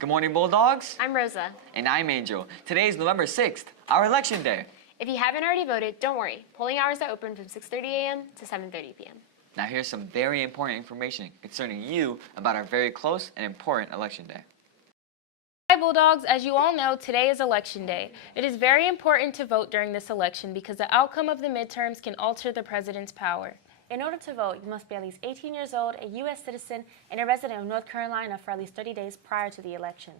Good morning, Bulldogs. I'm Rosa. And I'm Angel. Today is November 6th, our election day. If you haven't already voted, don't worry. Polling hours are open from 6:30 a.m. to 7:30 p.m. Now here's some very important information concerning you about our very close and important election day. Hi Bulldogs, as you all know, today is election day. It is very important to vote during this election because the outcome of the midterms can alter the president's power. In order to vote, you must be at least 18 years old, a U.S. citizen, and a resident of North Carolina for at least 30 days prior to the election.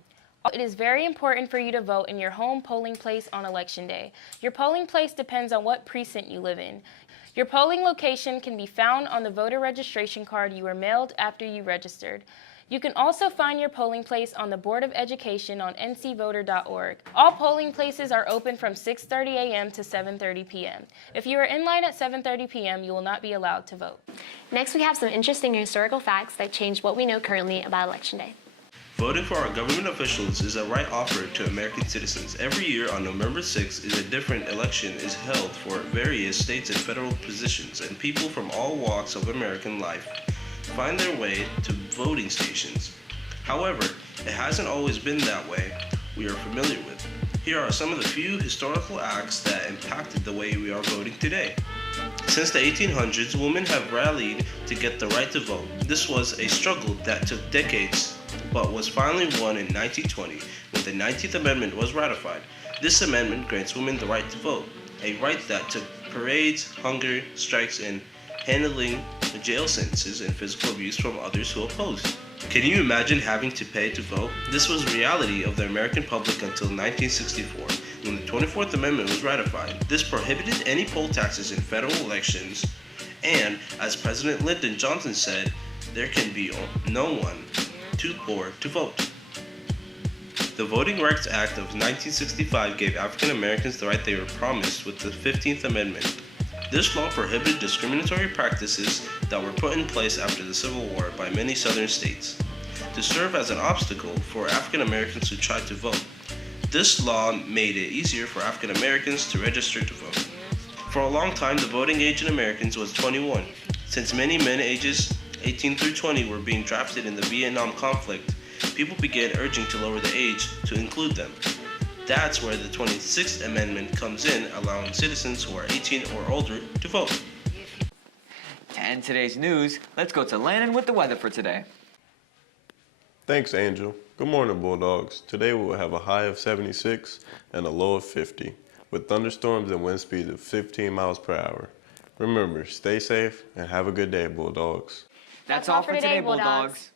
It is very important for you to vote in your home polling place on election day. Your polling place depends on what precinct you live in. Your polling location can be found on the voter registration card you were mailed after you registered. You can also find your polling place on the Board of Education on ncvoter.org. All polling places are open from 6:30 a.m. to 7:30 p.m. If you are in line at 7:30 p.m., you will not be allowed to vote. Next, we have some interesting historical facts that change what we know currently about Election Day. Voting for our government officials is a right offered to American citizens. Every year on November 6th is a different election is held for various states and federal positions, and people from all walks of American life find their way to voting stations. However, it hasn't always been that way we are familiar with. Here are some of the few historical acts that impacted the way we are voting today. Since the 1800s, women have rallied to get the right to vote. This was a struggle that took decades, but was finally won in 1920 when the 19th Amendment was ratified. This amendment grants women the right to vote, a right that took parades, hunger strikes, and handling jail sentences and physical abuse from others who opposed. Can you imagine having to pay to vote? This was reality of the American public until 1964, when the 24th Amendment was ratified. This prohibited any poll taxes in federal elections, and as President Lyndon Johnson said, there can be no one too poor to vote. The Voting Rights Act of 1965 gave African Americans the right they were promised with the 15th Amendment. This law prohibited discriminatory practices that were put in place after the Civil War by many southern states to serve as an obstacle for African Americans who tried to vote. This law made it easier for African Americans to register to vote. For a long time, the voting age in Americans was 21. Since many men ages 18 through 20 were being drafted in the Vietnam conflict, people began urging to lower the age to include them. That's where the 26th Amendment comes in, allowing citizens who are 18 or older to vote. To end today's news, let's go to Landon with the weather for today. Thanks, Angel. Good morning, Bulldogs. Today we will have a high of 76 and a low of 50, with thunderstorms and wind speeds of 15 miles per hour. Remember, stay safe and have a good day, Bulldogs. That's all for today, Bulldogs.